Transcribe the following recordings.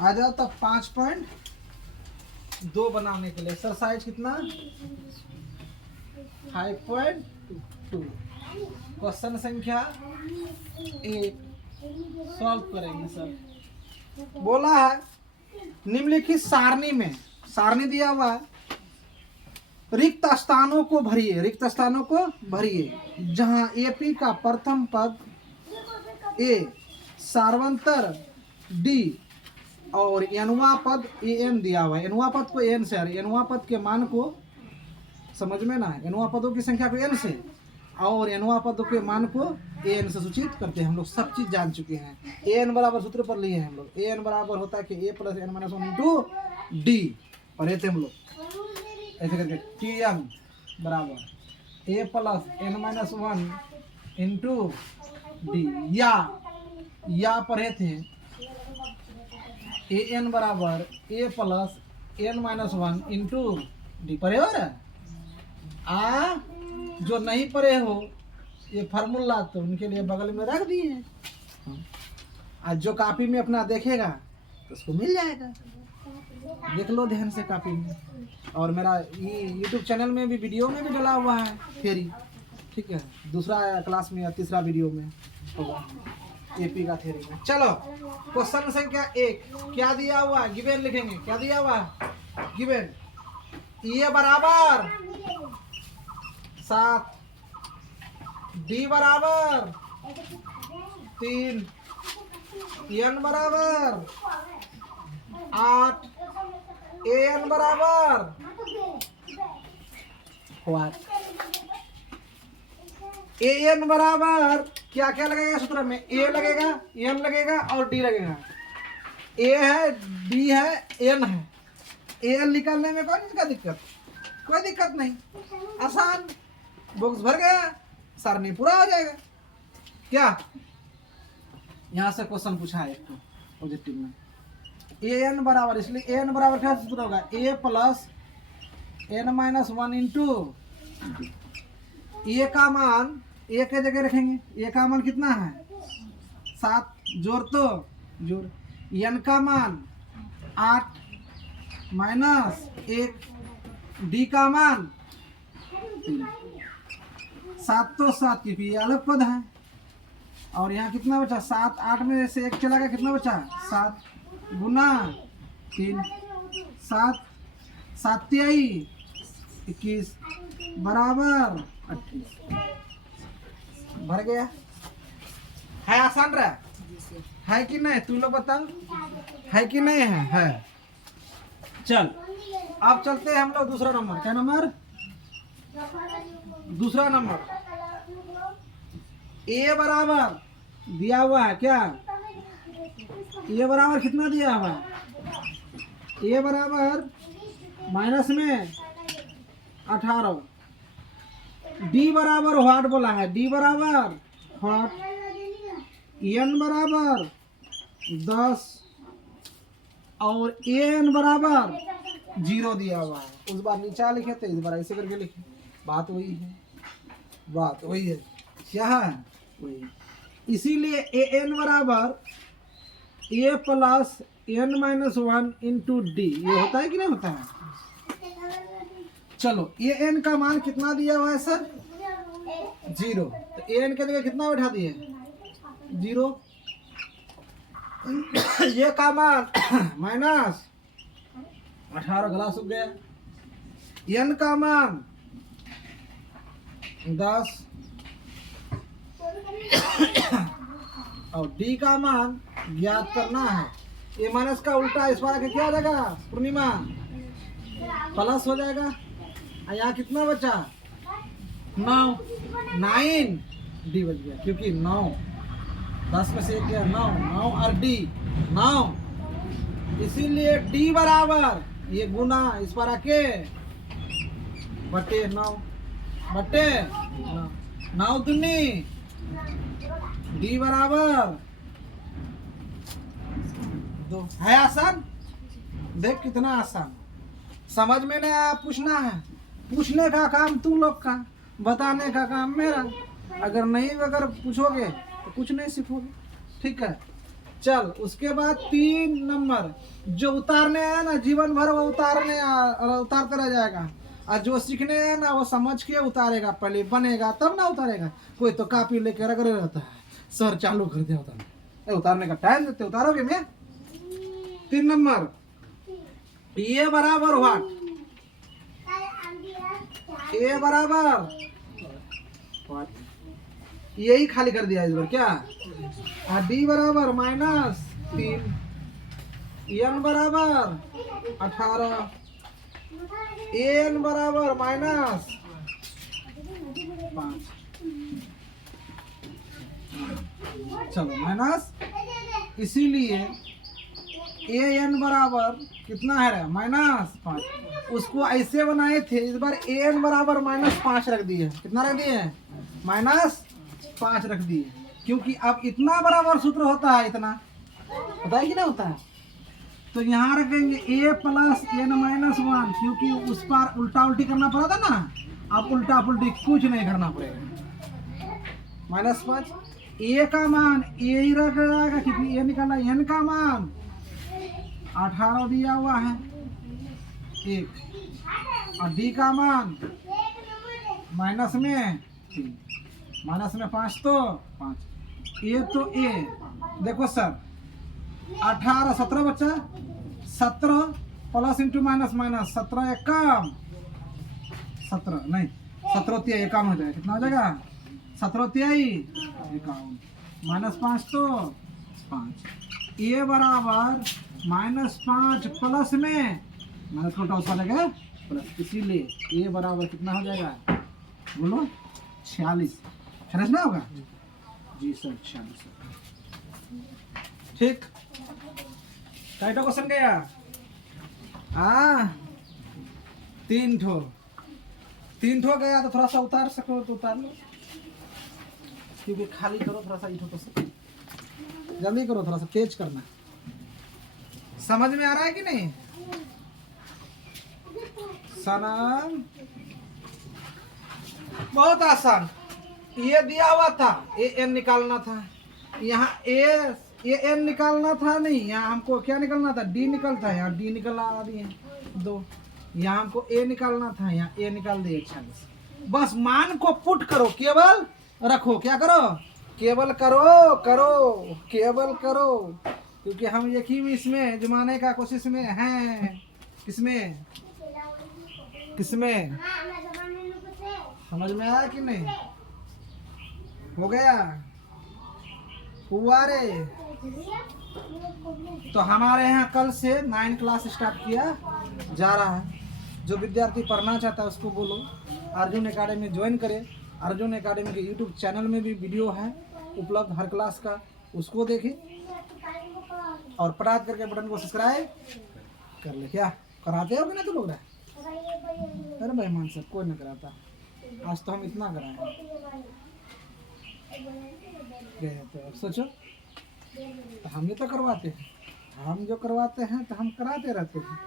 आ जाओ तब 5.2 बनाने के लिए एक्सरसाइज कितना 5.2 क्वेश्चन संख्या 1 सॉल्व करेंगे सर। बोला है निम्नलिखित सारणी में, सारणी दिया हुआ है, रिक्त स्थानों को भरिए, रिक्त स्थानों को भरिए जहां एपी का प्रथम पद ए, सार्वंतर डी और एनवा पद एन दिया हुआ है। एनवा पद को एन से, एनवा पद के मान को समझ में ना है, एनवा पदों की संख्या को एन से और एनवा पदों के मान को एन से सूचित करते हैं। हम लोग सब चीज जान चुके हैं। एन बराबर सूत्र पर लिए हैं हम लोग। एन बराबर होता है कि a plus n minus 1 into d, पढ़े थे हम लोग ऐसे करके। टी एन बराबर a plus n minus 1 into d, या पढ़े थे ए एन बराबर a plus n minus 1 into d, पढ़े हो रहा आ। जो नहीं पढ़े हो ये फार्मूला तो उनके लिए बगल में रख दिए हैं। आज जो कॉपी में अपना देखेगा तो उसको मिल जाएगा, देख लो ध्यान से कॉपी में। और मेरा ये यूट्यूब चैनल में भी वीडियो में भी डला हुआ है थ्योरी, ठीक है, दूसरा क्लास में या तीसरा वीडियो में होगा एपी का थ्योरी में। चलो क्वेश्चन संख्या 1 क्या दिया हुआ है, गिवन लिखेंगे। क्या दिया हुआ है गिवन, ये बराबर 7, डी बराबर 3, एन बराबर 8, ए एन बराबर 1। ए एन बराबर क्या क्या लगेगा सूत्र में, ए लगेगा, एन लगेगा और डी लगेगा। ए है, डी है, एन है। ए एन निकालने में कौन इसका दिक्कत, कोई दिक्कत नहीं, आसान, बॉक्स भर गया, सारणी पूरा हो जाएगा। क्या यहाँ से क्वेश्चन पूछा है एक ऑब्जेक्टिव में, ए एन बराबर, इसलिए ए एन बराबर क्या सूत्र होगा, ए प्लस एन माइनस 1 इंटू ए का मान ए के जगह रखेंगे। ए का मान कितना है 7, जोड़ तो जोड़, एन का मान 8 माइनस 1, डी का मान 3। 7 तो 7 क्योंकि ये अलग पद है। और यहाँ कितना बचा 7, 8 में से 1 चला गया, कितना बचा 7 गुना 3, 7 7 23 21 बराबर 28। भर गया, है आसान रहा है कि नहीं, तुम लोग बताओ है कि नहीं है। चल अब चलते हैं हम लोग दूसरा नंबर। क्या नंबर, दूसरा नंबर। ए बराबर दिया हुआ है क्या, ए बराबर कितना दिया हुआ है, ए बराबर माइनस में 18, डी बराबर व्हाट बोला है, डी बराबर व्हाट, एन बराबर 10 और एन बराबर 0 दिया हुआ है। उस बार नीचा लिखे थे, इस बार ऐसे करके लिखे, बात वही है, बात वही है, क्या है वही। इसीलिए ए एन बराबर a plus n minus 1 into d, ये होता है कि नहीं होता है। चलो ए एन का मान कितना दिया हुआ है सर 0, तो ए एन के जगह कितना बैठा दिए 0। ये का मान माइनस 18, गला सूख गया। एन का मान 10 और डी का मान ज्ञात करना है। ए माइनस का उल्टा इस बार क्या हो जाएगा पूर्णिमा, प्लस हो जाएगा। यहाँ कितना बचा 9, 9 डी बच गया क्योंकि 9 10 में से 1 गया 9, 9 और डी 9, इसीलिए डी बराबर ये गुना इस पर आके बटे 9 बटे 9 दूनी डी बराबर 2। है आसान, देख कितना आसान, समझ में नहीं आया पूछना है, पूछने का काम तुम लोग का, बताने का काम मेरा। अगर नहीं अगर पूछोगे तो कुछ नहीं सीखोगे, ठीक है। चल उसके बाद 3 नंबर जो उतारने है ना जीवन भर वो उतारते रह जाएगा, और जो सीखने है ना वो समझ के उतारेगा, पहले बनेगा तब ना उतारेगा। कोई तो कापी लेके रगड़े रहता है, सर चालू कर दिया उतारने का टाइम देते, उतारोगे मैं। 3 नंबर ए बराबर व्हाट, ए बराबर यही खाली कर दिया इस बार क्या, और डी बराबर -3, एन बराबर 18, एन बराबर -5। चलो माइनस, इसीलिए ए एन बराबर कितना है रे -5। उसको ऐसे बनाए थे, इस बार ए एन बराबर -5 रख दिए। कितना रख दिए? -5 रख दिए, क्योंकि अब इतना बराबर सूत्र होता है, इतना पता है कि नहीं होता है। तो यहाँ रखेंगे a + n-1, क्योंकि उस पर उल्टा उल्टी करना पड़ा था ना, अब उल्टा पुल्टी कुछ नहीं करना पड़ेगा। -5, a का मान a ही रख जाएगा क्योंकि a निकाला, n का मान 18 दिया हुआ है 1, और d का मान माइनस में 3, माइनस में 5 तो 5, a तो a देखो सर 18 17 बच्चा 17 प्लस इंटू माइनस माइनस 17 एक कम 17 नहीं 17 तिहाई कम हो जाएगा। कितना हो जाएगा? 17 तिहाई 51, -5 तो 5, ए बराबर -5 प्लस में माइनस को उल्टा लगेगा प्लस, इसीलिए ए बराबर कितना हो जाएगा बोलो 46 ना होगा जी सर 46। ठीक, कैटा क्वेश्चन गया? 3 ठो गया, तो थोड़ा सा उतार सको तो उतार लो, क्योंकि खाली करो थोड़ा सा इठो क्वेश्चन, जल्दी करो, थोड़ा सा तेज करना। समझ में आ रहा है कि नहीं? सनम बहुत आसान, ये दिया हुआ था ए एन निकालना था, यहाँ ए एन निकालना था नहीं, यहाँ हमको क्या निकालना था? डी निकलता है, यहाँ डी निकला दिए 2, यहाँ हमको ए निकालना था, यहाँ ए निकाल दिए 46। बस मान को पुट करो, केवल रखो, क्या करो? केवल केवल करो, क्योंकि हम एक ही इसमें जमाने का कोशिश में हैं। किसमें समझ में आया कि नहीं? हो गया हुआ रे। तो हमारे यहाँ कल से 9 क्लास स्टार्ट किया जा रहा है। जो विद्यार्थी पढ़ना चाहता है उसको बोलो अर्जुन एकेडमी ज्वाइन करे। अर्जुन एकेडमी के यूट्यूब चैनल में भी वीडियो है उपलब्ध हर क्लास का, उसको देखें और पटात करके बटन को सब्सक्राइब कर ले। क्या कराते हो कि नहीं तुम लोग? अरे भाई मान सब कोई नहीं कराता, आज तो हम इतना कराए तो सोचो, तो हम ही तो करवाते हैं, हम जो करवाते हैं तो हम कराते रहते हैं।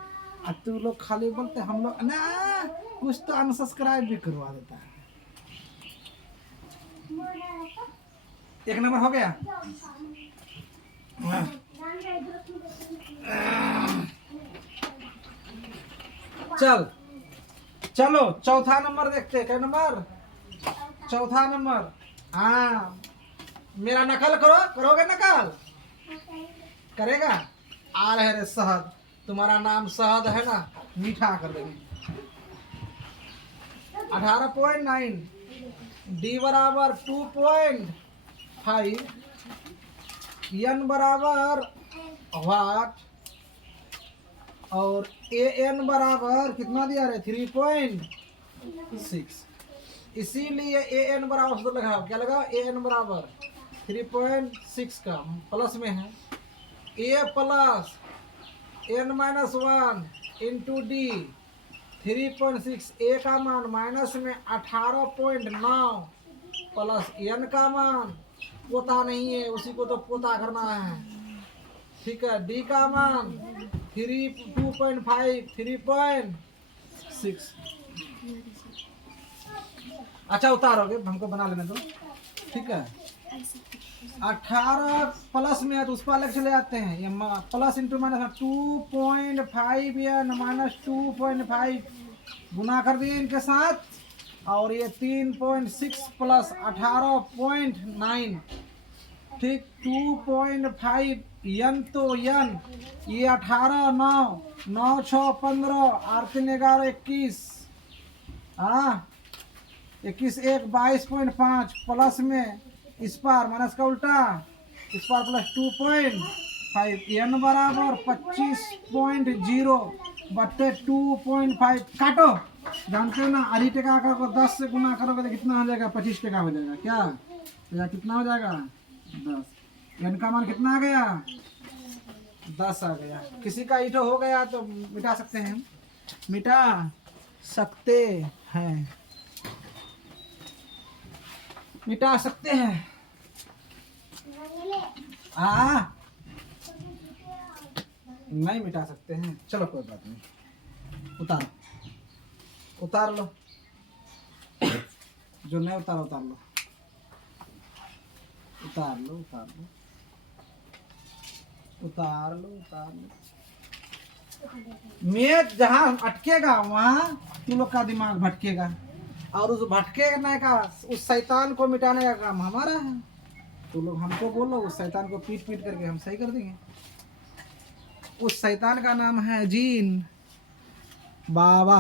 अब तुम लोग खाली बोलते हम लोग ना, कुछ तो अनसब्सक्राइब भी करवा देता है। 1 नंबर हो गया। चलो चौथा नंबर देखते हैं। क्या नंबर? चौथा नंबर। हाँ मेरा नकल करोगे नकल? करेगा? आ रहे रे शहद, तुम्हारा नाम शहद है ना, मीठा कर देंगे। 18.9, डी बराबर 2.5, एन बराबर व्हाट, और ए एन बराबर कितना दिया रे? 3.6। इसीलिए ए एन बराबर सूत्र लगाओ। क्या लगाओ? ए एन बराबर 3.6 का प्लस में है ए प्लस n-1 इंटू डी 3.6, ए का मान माइनस में 18.9 प्लस n का मान पोता नहीं है, उसी को तो पोता करना है। ठीक है, डी का मान 2.5 3.6। अच्छा उतारोगे, हमको बना लेने दो। ठीक है 18 प्लस में है तो उस पर अलग चले जाते हैं। ये plus into minus 2.5 n minus 2.5 गुना कर दिए इनके साथ, और ये 3.6 प्लस 18.9, ठीक 2.5 एन तो एन, ये 18 9 9 6 15 और 3 11 21, हाँ 21 1 22.5 प्लस में इस पार माइनस का उल्टा इस पार प्लस 2.5 एन बराबर 25.0 बट्टे 2.5 काटो। जानते हो ना आधी टका का को 10 से गुना करोगे तो कितना हो जाएगा? 25 टका हो जाएगा। क्या तो या कितना हो जाएगा? 10। एन का मान कितना आ गया? 10 आ गया। किसी का ईटो हो गया तो मिटा सकते हैं, मिटा सकते हैं, मिटा सकते हैं। नहीं मिटा सकते हैं, चलो कोई बात नहीं, उतारो, उतार लो, जो नहीं उतार उतार लो, उतार लो, उतार लो, उतार लो, उतार लो। मेज जहाँ अटकेगा वहाँ तुम लोग का दिमाग भटकेगा, और उस भटकेने का उस शैतान को मिटाने का काम हमारा है। तुम लोग हमको बोलो, उस शैतान को पीट पीट करके हम सही कर देंगे। उस शैतान का नाम है जीन बाबा।